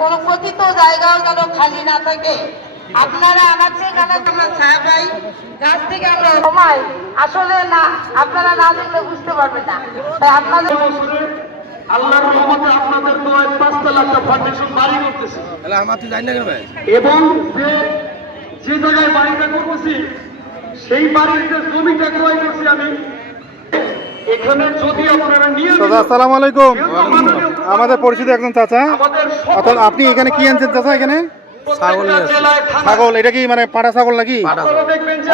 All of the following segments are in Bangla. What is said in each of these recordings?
কোনো পতিত জায়গাও যেন খালি না থাকে। আপনারা আনাচ্ছে কানা তোমরা ছায়া পাই গাছ থেকে আমরা সময় আসলে না, আপনারা না দেখলে বুঝতে পারবেন না। তাই আপনাদের আল্লাহর রহমতে আপনাদের দোয়ায় 5 তলা একটা ফাউন্ডেশন বাড়ি করতেছি। তাহলে আমার তুই জানি না কেন ভাই? এবং যে জায়গায় বাড়িটা করতেছি সেই বাড়ির যে জমিটা ক্রয় করছি আমি, এখানে যদি আপনারা নিয়ে চাচা আসসালামু আলাইকুম। আমাদের পরিচিত একজন চাচা। অর্থাৎ আপনি এখানে কি আনছেন চাচা? এখানে ছাগল নিয়ে আসছি। ছাগল, এটা কি মানে পাটা ছাগল নাকি?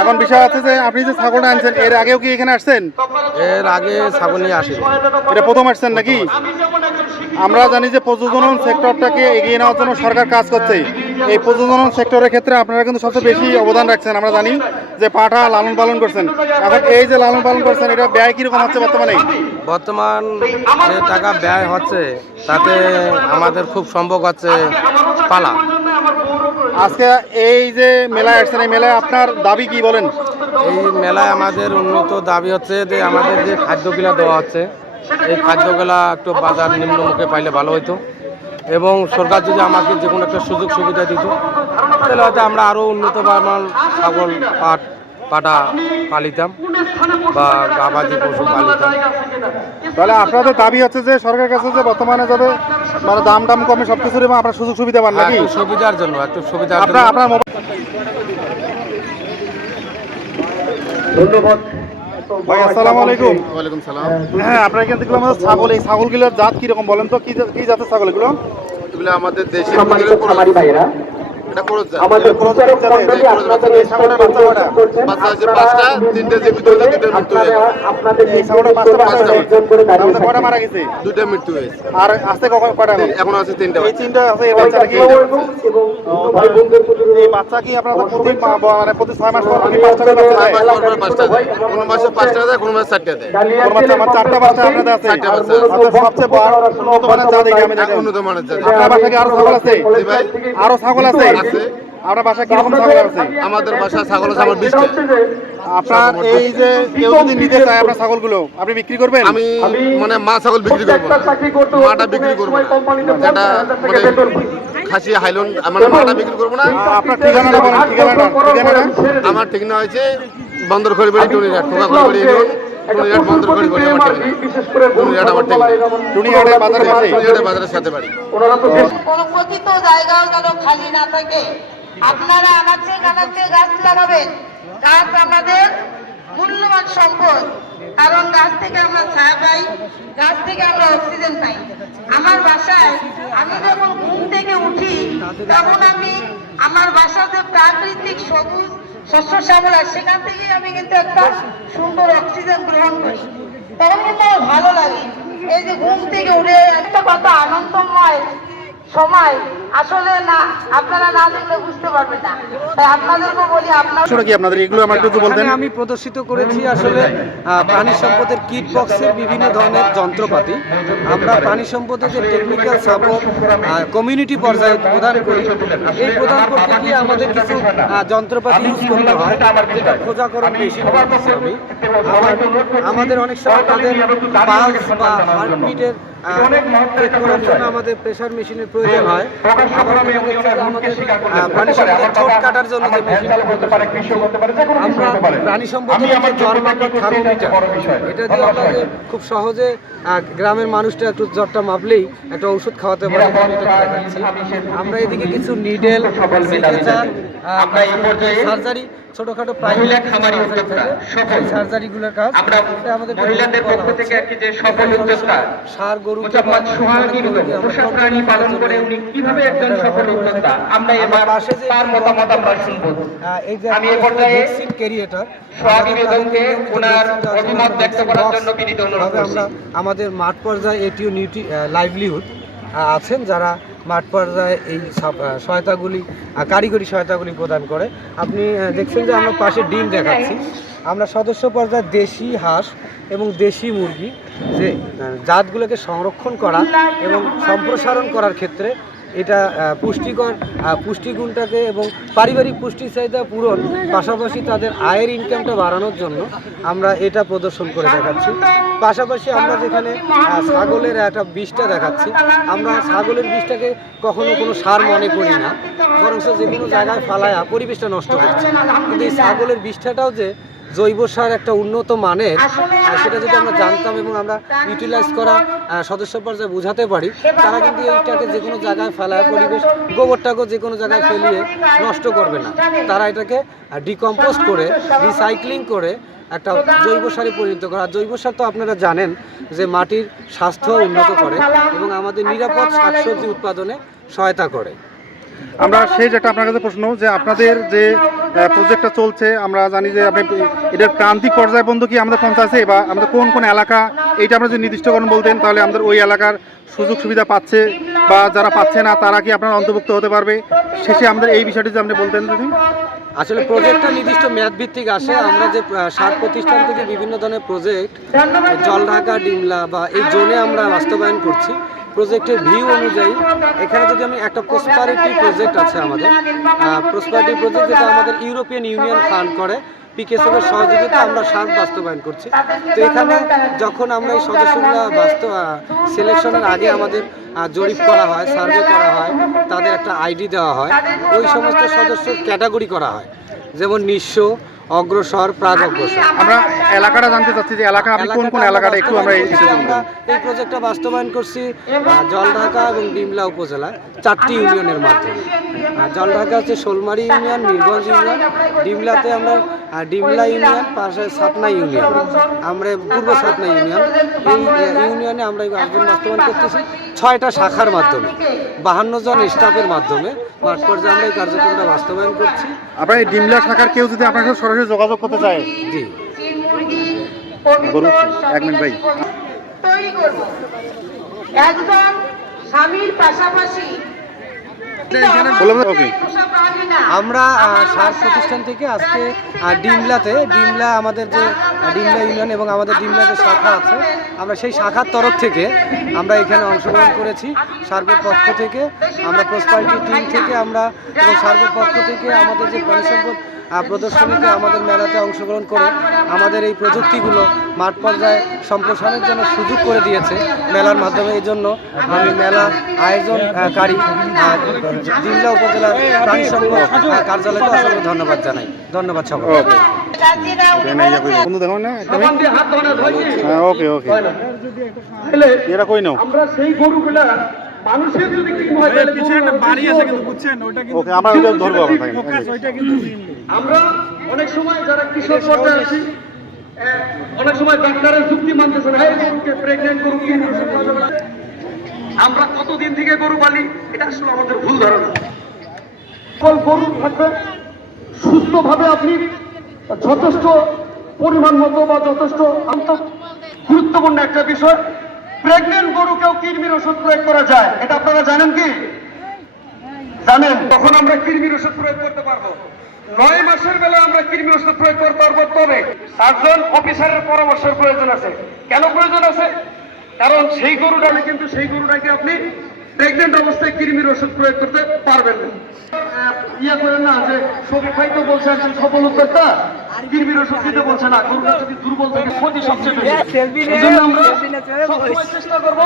এখন বিষয় আছে যে আপনি যে ছাগলটা আনছেন এর আগেও কি এখানে আসছেন? এর আগে ছাগল নিয়ে আসি। এটা প্রথম আসছেন নাকি? আমরা জানি যে প্রজনন সেক্টরটাকে এগিয়ে নেওয়ার জন্য সরকার কাজ করছে। এই প্রজনন সেক্টরের ক্ষেত্রে আপনারা কিন্তু সবচেয়ে বেশি অবদান রাখছেন। আমরা জানি যে পাঠা লালন পালন করছেন। এখন এই যে লালন পালন করছেন এটা ব্যয় কিরকম হচ্ছে বর্তমানে? বর্তমান যে টাকা ব্যয় হচ্ছে তাতে আমাদের খুব সম্ভব হচ্ছে পালা। আজকে এই যে মেলায় আসছেন, এই মেলায় আপনার দাবি কি বলেন? এই মেলায় আমাদের উন্নত দাবি হচ্ছে যে আমাদের যে খাদ্যগুলা দেওয়া হচ্ছে এই খাদ্যগুলা একটু বাজার নিম্নমুখে পাইলে ভালো হতো, এবং সরকার যদি আমাকে যে কোনো একটা সুযোগ সুবিধা দিত তাহলে হয়তো আমরা আরও উন্নত মানের ছাগল পাটা পালিতাম বা গাবাদি পশু পালিতাম। তাহলে আপনাদের দাবি হচ্ছে যে সরকারের কাছে যে বর্তমানে যাতে মানে দাম কমে সব কিছুর এবং আপনার সুযোগ সুবিধা পান নাকি? একটু সুবিধার জন্য আপনার মোবাইল। ধন্যবাদ ভাই আসসালামু আলাইকুম। ওয়ালাইকুম সালাম। হ্যাঁ, আপনার এখান থেকে আমাদের ছাগল, এই ছাগলগুলোর জাত কিরকম বলেন তো? কি জাতের ছাগল এগুলো? এগুলো আমাদের দেশি খামারি ভাইরা, এটা করজ জাত। আমাদের বিচারক মণ্ডলী আপনাদের এই ছাগলের বাচ্চা কয়টা? বাচ্চা আছে 5টা, 3টে জীবিত হয়েছে, 2টা মৃত্যু হয়েছে। আপনাদের এই ছাগলটা পাঁচটা পাঁচটা একজন করে তার মধ্যে দাঁড়িয়ে কয়টা মারা গেছে? 2টা মৃত্যু হয়েছে। আর আসতে কয়টা? এখন আছে 3টা। এই তিনটা আছে। এই বাচ্চাটা কি? এবং ভাই বোনদের প্রতি এই বাচ্চা কি আপনাদের প্রতি 6 মাস পর কি 5টা করে বাচ্চা দেয়? 5টা দেয়, কোন মাসে 5টা দেয়, কোন মাসে 4টা দেয়। কোন বাচ্চা আমার 4টা বাচ্চা আপনাদের আছে? 4টা বাচ্চা আছে। অর্থাৎ সবচেয়ে বড় উন্নত মানের জাত এই আমি দেখলাম। উন্নত মানের জাত। আপনার বাসায় কি আরো ছাগল আছে? জি ভাই, আরো ছাগল আছে? আছে। আপনার বাসায় কিরকম ছাগল আছে? আমাদের বাসায় ছাগল আছে আমার 20টা। আপনার এই যে কেউ যদি নিতে চায় আপনার ছাগলগুলো আপনি বিক্রি করবেন? আমি মানে মা ছাগল বিক্রি করবো না, মাটা বিক্রি করবো না, যেটা মানে খাসি হাইলন, মানে মাটা বিক্রি করবো না। আপনার ঠিকানাটা বলেন। ঠিকানাটা আমার ঠিকানা হয়েছে বন্দরখড়ি বাড়ি, টুনিরহাট, খোকাখড়ি বাড়ি ইউনিয়ন, টুনিরহাট বন্দরখড়ি বাড়ি আমার ঠিকানা। টুনিরহাট আমার ঠিকানা, টুনিহাটে বাজারের পাশে। টুনিরহাটের বাজারের সাথে বাড়ি। কোনো পতিত জায়গাও যেন খালি না থাকে। আপনারা আনাচ্ছে কানাচ্ছে গাছ লাগাবেন। গাছ আমাদের মূল্যবান সম্পদ, কারণ গাছ থেকে আমরা ছায়া পাই, গাছ থেকে আমরা অক্সিজেন পাই। আমার বাসায় আমি যখন ঘুম থেকে উঠি তখন আমি আমার বাসাতে প্রাকৃতিক সবুজ শস্য শ্যামলা, সেখান থেকে আমি কিন্তু একটা সুন্দর অক্সিজেন গ্রহণ করি। তখন কিন্তু আমার ভালো লাগে। এই যে ঘুম থেকে উঠে একটা কথা, আনন্দময় সময় আসলে না, আপনারা না দেখলে বুঝতে পারবেন না। তাই আপনাদেরকে বলি আসলে কি আপনাদের এগুলো আমার একটু বলতেন? আমি প্রদর্শিত করেছি আসলে প্রাণী সম্পদের কিট বক্সের বিভিন্ন ধরনের যন্ত্রপাতি। আমরা প্রাণী সম্পদের যে টেকনিক্যাল সাপোর্ট কমিউনিটি পর্যায়ে প্রদান করি, এই প্রদান করতে গিয়ে আমাদের কিছু যন্ত্রপাতি ইউজ করতে হয়, যেটা খোঁজাকরণ মেশিন বলতেছি আমি। আমাদের অনেক সময় তাদের পালস বা হার্টবিটের চেক করার জন্য আমাদের প্রেশার মেশিনের প্রয়োজন হয়। আবার দেখা যাচ্ছে যে আমাদের প্রাণী সম্পদের ঠোঁট কাটার জন্য যে মেশিন, আমরা প্রাণী সম্পদের যে জ্বর মাপার থার্মোমিটার, এটা দিয়ে আমরা যে খুব সহজে গ্রামের মানুষটা একটু জ্বরটা মাপলেই একটা ওষুধ খাওয়াতে পারে, দেখাচ্ছি। আমরা এদিকে কিছু নিডেল, সার্জারি, ছোটখাটো প্রাইভেট সার্জারিগুলোর কাজ আমাদের মহিলাদের পক্ষ থেকে আর কি যে সফল উদ্যোক্তা সার গরু পোষা প্রাণী পালন করে উনি কিভাবে একজন সফল উদ্যোক্তা, আমরা এবার তার মতামত আমরা শুনবো। এই যে আমি এই পর্যায়ে ভ্যাকসিন ক্যারিয়েটর সোহাগী বেগমকে ওনার অভিমত ব্যক্ত করার জন্য বিনীত অনুরোধ করছি। আমরা আমাদের মাঠ পর্যায়ে এটিও লাইভলিহুড আছেন যারা মাঠ পর্যায়ে এই সহায়তাগুলি, কারিগরি সহায়তাগুলি প্রদান করে। আপনি দেখছেন যে আমরা পাশে ডিম দেখাচ্ছি। আমরা সদস্য পর্যায়ে দেশি হাঁস এবং দেশি মুরগি যে জাতগুলোকে সংরক্ষণ করা এবং সম্প্রসারণ করার ক্ষেত্রে এটা পুষ্টিগুণটাকে এবং পারিবারিক পুষ্টির চাহিদা পূরণ, পাশাপাশি তাদের আয়ের ইনকামটা বাড়ানোর জন্য আমরা এটা প্রদর্শন করে দেখাচ্ছি। পাশাপাশি আমরা যেখানে ছাগলের একটা বিষটা দেখাচ্ছি, আমরা ছাগলের বিষটাকে কখনো কোনো সার মনে করি না, বরং যে কোনো জায়গায় ফালায়া পরিবেশটা নষ্ট করছে। কিন্তু এই ছাগলের বিষটাটাও যে জৈব সার একটা উন্নত মানের, সেটা যদি আমরা জানতাম এবং আমরা ইউটিলাইজ করা সদস্য পর্যায়ে বোঝাতে পারি, তারা কিন্তু এইটাকে যে কোনো জায়গায় ফেলায় পরিবেশ, গোবরটাকেও যে কোনো জায়গায় ফেলিয়ে নষ্ট করবে না। তারা এটাকে ডিকম্পোস্ট করে, রিসাইক্লিং করে একটা জৈব সারে পরিণত করা। জৈব সার তো আপনারা জানেন যে মাটির স্বাস্থ্য উন্নত করে এবং আমাদের নিরাপদ শাকসবজি উৎপাদনে সহায়তা করে। আমরা সেই যেটা আপনার কাছে প্রশ্ন, যে আপনাদের যে প্রজেক্টটা চলছে, আমরা জানি যে আপনি এটার প্রান্তিক পর্যায় পর্যন্ত কি আমাদের পৌঁছাচ্ছে, বা আমাদের কোন কোন এলাকা, এইটা আমরা যদি নির্দিষ্টকরণ বলতেন তাহলে আমাদের ওই এলাকার সুযোগ সুবিধা পাচ্ছে বা যারা পাচ্ছে না তারা কি আপনার অন্তর্ভুক্ত হতে পারবে, শেষে আমাদের এই বিষয়টি যদি আপনি বলতেন। যদি আসলে প্রজেক্টটা নির্দিষ্ট মেয়াদ ভিত্তিক আসে। আমরা যে সার প্রতিষ্ঠান থেকে বিভিন্ন ধরনের প্রজেক্ট জলঢাকা, ডিমলা বা এই জোনে আমরা বাস্তবায়ন করছি। প্রজেক্টের ভিউ অনুযায়ী এখানে যদি আমি একটা প্রসপারিটি প্রজেক্ট আছে আমাদের, প্রসপারিটি প্রজেক্ট যেটা আমাদের ইউরোপিয়ান ইউনিয়ন ফান্ড করে, পিকেএসএফের সহযোগিতা আমরা সার বাস্তবায়ন করছি। তো এখানে যখন আমরা এই সদস্যগুলো সিলেকশনের আগে আমাদের জরিপ করা হয়, সার্ভে করা হয়, তাদের একটা আইডি দেওয়া হয়, ওই সমস্ত সদস্যের ক্যাটাগরি করা হয়, যেমন নিঃস্ব, অগ্রসর, প্রাগ অগ্রসর। আমরা এলাকাটা জানতে চাচ্ছি যে এলাকা আপনি কোন কোন এলাকাটা একটু আমরা এই প্রজেক্টটা বাস্তবায়ন করছি জলঢাকা এবং ডিমলা উপজেলা 4টি ইউনিয়নের মাধ্যমে। জলঢাকা হচ্ছে শোলমারি ইউনিয়ন, মিরগঞ্জ ইউনিয়ন, ডিমলাতে আমরা ডিমলা ইউনিয়ন, পাশে সাতনা ইউনিয়ন, আমরা পূর্ব সাতনা ইউনিয়ন। এই ইউনিয়নে আমরা এই আয়োজন বাস্তবায়ন করতেছি 6টা শাখার মাধ্যমে, 52 জন স্টাফের মাধ্যমে মাঠ পর্যায়ে আমরা এই কার্যক্রমটা বাস্তবায়ন করছি। আপনার এই ডিমলা শাখার কেউ যদি আপনার সাথে সরাসরি যোগাযোগ করতে চায়, জি এক মিনিট ভাই, তৈরি করব একজন স্বামীর পাশাপাশি ওকে। আমরা সার প্রতিষ্ঠান থেকে আজকে ডিমলা আমাদের যে ডিমলা ইউনিয়ন এবং আমাদের ডিমলা যে শাখা আছে, আমরা সেই শাখার তরফ থেকে আমরা এখানে অংশগ্রহণ করেছি। সার্ভের পক্ষ থেকে আমরা প্রসপারিটি টিম থেকে আমরা এবং সার্ভের পক্ষ থেকে আমাদের যে প্রাণী সম্পদ প্রদর্শনীতে আমাদের মেলাতে অংশগ্রহণ করে আমাদের এই প্রযুক্তিগুলো মাঠ পর্যায়ে সম্প্রসারণের জন্য সুযোগ করে দিয়েছে মেলার মাধ্যমে। এই জন্য আমি মেলা আয়োজনকারী ডিমলা উপজেলার প্রাণী সম্পদ কার্যালয়কে অসংখ্য ধন্যবাদ জানাই। ধন্যবাদ সবাই। বন্ধু দেখো না একদমই? হাত ধরা হ্যাঁ, ওকে ওকে। এরা কই নাও? আমরা সেই গরুগুলা মানুষের যদি কিছু হয় তাহলে বাড়ি আছে কিন্তু বুঝছেন, ওটা কিন্তু ওকে, আমরা ওইটা ধরবো আমরা। আমরা অনেক সময় যারা কৃষক পর্যায়ে আছি, অনেক সময় ডাক্তারের যুক্তি মানতেছে না, এই গরুকে প্রেগনেন্ট গরু কি আমরা কতদিন থেকে গরু পালি, এটা আসলে আমাদের ভুল ধারণা। গরু থাকবে সুস্থভাবে, আপনি যথেষ্ট পরিমাণ মতো বা যথেষ্ট গুরুত্বপূর্ণ একটা বিষয়, প্রেগনেন্ট গরুকেও কৃমির ওষুধ প্রয়োগ করা যায়, এটা আপনারা জানেন কি? জানেন? তখন আমরা কৃমির ওষুধ প্রয়োগ করতে পারবো। 9 মাসের বেলা আমরা কৃমি ওষুধ প্রয়োগ করতে পারবো, তবে সার্জন অফিসারের পরামর্শের প্রয়োজন আছে। কেন প্রয়োজন আছে? কারণ সেই গরুটাকে আপনি প্রেগনেন্ট অবস্থায় কৃমির ওষুধ প্রয়োগ করতে পারবেন না। ইয়ে করেন না যে শফিক ভাই তো বলছে একজন সফল উদ্যোক্তা, কৃমির ওষুধ দিতে বলছে না, গরুটা যদি দুর্বল থাকে ক্ষতি সবচেয়ে বেশি। এই জন্য আমরা সবসময় চেষ্টা করবো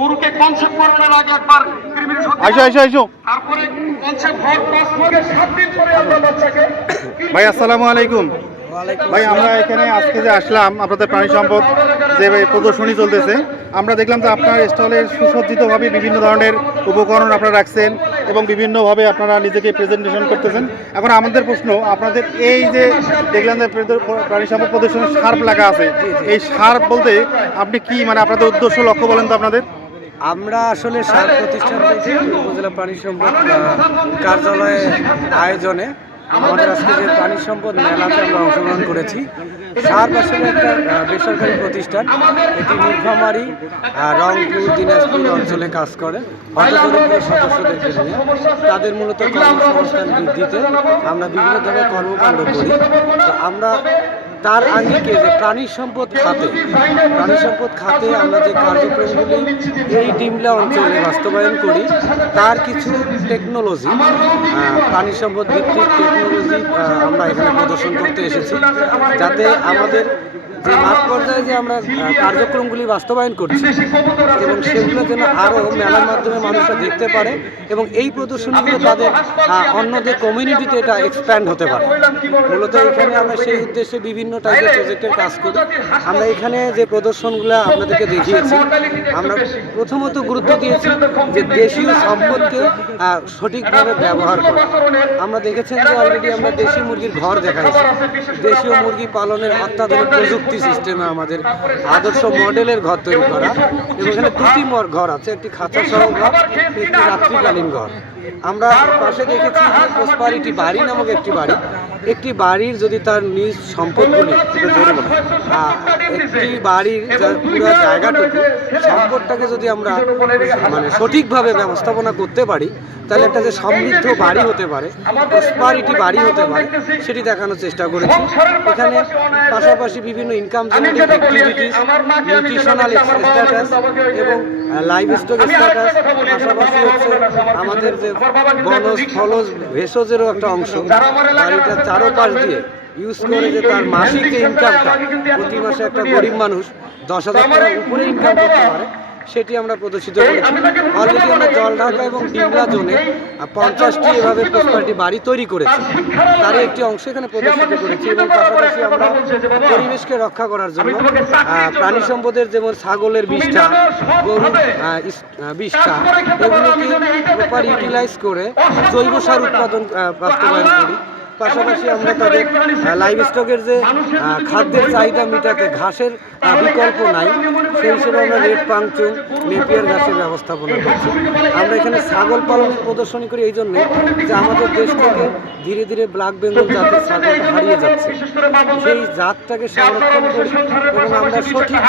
গরুকে কনসেপ্ট করানোর আগে একবার কৃমির ওষুধ, তারপরে কনসেপ্ট হওয়ার 5 থেকে 7 দিন পরে আমরা বাচ্চাকে। ভাই আসসালামু আলাইকুম। ভাই আমরা এখানে আজকে যে আসলাম আপনাদের প্রাণী সম্পদ যে প্রদর্শনী চলতেছে, আমরা দেখলাম যে আপনার স্টলে সুসজ্জিতভাবে বিভিন্ন ধরনের উপকরণ আপনারা রাখছেন এবং বিভিন্নভাবে আপনারা নিজেকে প্রেজেন্টেশন করতেছেন। এখন আমাদের প্রশ্ন, আপনাদের এই যে দেখলাম যে প্রাণী সম্পদ প্রদর্শনের শার্প লেখা আছে, এই শার্প বলতে আপনি কি মানে আপনাদের উদ্দেশ্য লক্ষ্য বলেন তো আপনাদের? আমরা আসলে সার প্রতিষ্ঠান থেকে উপজেলা প্রাণী সম্পদ কার্যালয়ে আয়োজনে আমাদের আজকে যে প্রাণী সম্পদ মেলাতে আমরা অংশগ্রহণ করেছি। সার আসলে একটা বেসরকারি প্রতিষ্ঠান, এটি নীলফামারী, রংপুর, দিনাজপুর অঞ্চলে কাজ করে হতদরিদ্র সদস্যদেরকে নিয়ে। তাদের মূলত কর্মসংস্থান বৃদ্ধিতে আমরা বিভিন্ন ধরনের কর্মকাণ্ড করি। তো আমরা তার আঙ্গিকে যে প্রাণী সম্পদ খাতে আমরা যে কার্যক্রমগুলি এই ডিমলা অঞ্চলে বাস্তবায়ন করি তার কিছু টেকনোলজি, প্রাণী সম্পদ ভিত্তিক টেকনোলজি আমরা এখানে প্রদর্শন করতে এসেছি, যাতে আমাদের যে মাঠ পর্যায়ে যে আমরা কার্যক্রমগুলি বাস্তবায়ন করছি এবং সেগুলো যেন আরও মেলার মাধ্যমে মানুষরা দেখতে পারে এবং এই প্রদর্শনীগুলো তাদের অন্যদের কমিউনিটিতে এটা এক্সপ্যান্ড হতে পারে। মূলত এখানে আমরা সেই উদ্দেশ্যে বিভিন্ন টাইপের প্রজেক্টের কাজ করি। আমরা এখানে যে প্রদর্শনগুলো আপনাদেরকে দেখিয়েছি, আমরা প্রথমত গুরুত্ব দিয়েছি যে দেশীয় সম্পদকে সঠিকভাবে ব্যবহার করা। আমরা দেখেছেন যে অলরেডি আমরা দেশি মুরগির ঘর দেখাইছি, দেশীয় মুরগি পালনের অত্যাধুনিক প্রযুক্তি সিস্টেমে আমাদের আদর্শ মডেলের ঘর তৈরি করা এবং এখানে দুটি ঘর আছে, একটি খাঁচা সহ ঘর, একটি রাত্রিকালীন ঘর। আমরা পাশে দেখেছি যে প্রসপারিটি বাড়ি নামক একটি বাড়ির যদি তার নিজ সম্পদগুলি একটি বাড়ির পুরো জায়গাটুকু সম্পদটাকে যদি আমরা মানে সঠিকভাবে ব্যবস্থাপনা করতে পারি তাহলে একটা যে সমৃদ্ধ বাড়ি হতে পারে, প্রসপারিটি বাড়ি হতে পারে, সেটি দেখানোর চেষ্টা করেছি। এখানে পাশাপাশি বিভিন্ন income generating activities, nutritional status এবং লাইভ স্টক স্ট্যাটাস, পাশাপাশি হচ্ছে আমাদের যে বনজ ফলজ ভেষজেরও একটা অংশ বাড়িটার চারোপাশ দিয়ে ইউজ করে যে তার মাসিক যে ইনকামটা, প্রতি মাসে একটা গরিব মানুষ 10,000 টাকার উপরে ইনকাম করতে পারে, সেটি আমরা প্রদর্শিত করেছি। অলরেডি আমরা জলঢাকা এবং ডিমলা জোনে 50টি এভাবে প্রসপারিটি বাড়ি তৈরি করেছি, তারই একটি অংশ এখানে প্রদর্শিত করেছি। এবং পাশাপাশি আমরা পরিবেশকে রক্ষা করার জন্য প্রাণী সম্পদের যেমন ছাগলের বিষ্ঠা, গরুর বিষ্ঠা, এগুলোকে প্রপার ইউটিলাইজ করে জৈব সার উৎপাদন বাস্তবায়ন করি। পাশাপাশি আমরা তাদের লাইভ স্টকের যে খাদ্যের চাহিদা মেটাতে ঘাসের বিকল্প নাই, সেই হিসেবে আমরা রেড পাংচুং, নেপিয়ার ঘাসের ব্যবস্থাপনা করছি। আমরা এখানে ছাগল পালন প্রদর্শনী করি এই জন্যে যে আমাদের দেশ থেকে ধীরে ধীরে ব্ল্যাক বেঙ্গল জাতের ছাগলটা হারিয়ে যাচ্ছে, সেই জাতটাকে সংরক্ষণ করি এবং আমরা সঠিক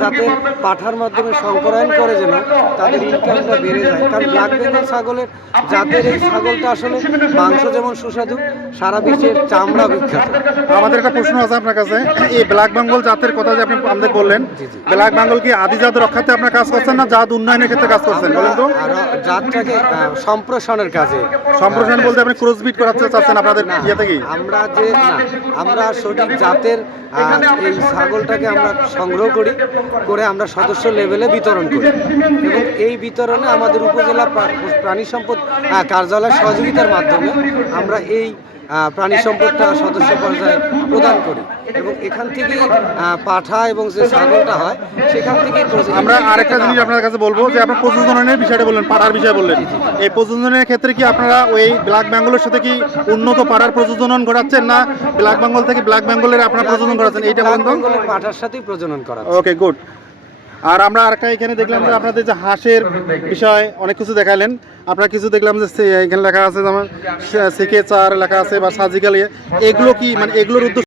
জাতের পাঠার মাধ্যমে সংকরায়ন করে যেন তাদের ইনকামটা বেড়ে যায়। কারণ ব্ল্যাক বেঙ্গল ছাগলের জাতের এই ছাগলটা আসলে মাংস যেমন সুস্বাদু, সারা বিশ্বের চামড়া বিখ্যাত। আমাদের একটা প্রশ্ন আছে আপনার কাছে, এই ব্ল্যাক বেঙ্গল জাতের কথা যে আপনি আমাদের বললেন, ব্ল্যাক বেঙ্গল কি আদি জাত রক্ষাতে আপনার কাজ করছেন না জাত উন্নয়নের ক্ষেত্রে কাজ করছেন বলেন তো? জাতটাকে সম্প্রসারণের কাজে। সম্প্রসারণ বলতে আপনি ক্রসবিট করাতে চাচ্ছেন আপনাদের ইয়ে থেকে? আমরা সঠিক জাতের এই ছাগলটাকে আমরা সংগ্রহ করে আমরা সদস্য লেভেলে বিতরণ করি এবং এই বিতরণে আমাদের উপজেলা প্রাণী সম্পদ কার্যালয়ের সহযোগিতার মাধ্যমে আমরা এই প্রাণী সম্পদটা সদস্য পর্যায়ে প্রদান করি এবং এখান থেকে পাঠা এবং যে ছাগলটা হয় সেখান থেকে আমরা আরেকটা জিনিস আপনার কাছে বলবো যে আপনার প্রজননের বিষয়টা বললেন, পাঠার বিষয় বললেন, এই প্রজননের ক্ষেত্রে কি আপনারা ওই ব্ল্যাক বেঙ্গলের সাথে কি উন্নত পাঠার প্রজনন ঘটাচ্ছেন না ব্ল্যাক বেঙ্গল থেকে ব্ল্যাক বেঙ্গলের আপনারা প্রজনন করাচ্ছেন? এইটা বলেন তো। পাঠার সাথেই প্রজনন করা। ওকে, গুড। আর আমরা আরেকটা এখানে দেখলাম যে আপনাদের যে হাঁসের বিষয় অনেক কিছু দেখালেন, আপনারা কিছু দেখলাম যে এখানে লেখা আছে যেমন সিকে চার লেখা আছে বা সার্জিক্যাল, এগুলো কি মানে এগুলোর উদ্দেশ্য